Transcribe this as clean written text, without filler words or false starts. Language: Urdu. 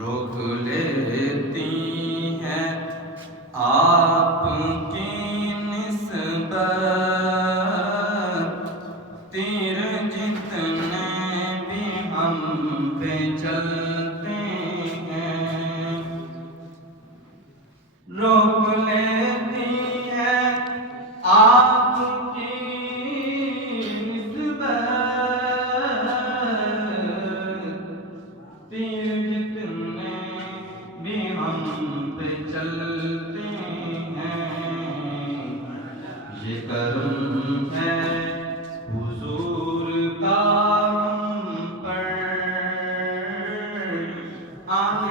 روک لیتی ہے آپ کی نسبت تیر جتنے بھی ہم پہ چلتے ہیں، روک لیتی ہے آپ کی نسبت تیر جتنے بھی ہم پہ چلتے ہیں، یہ کرم ہے حضور کا ہم پر آنے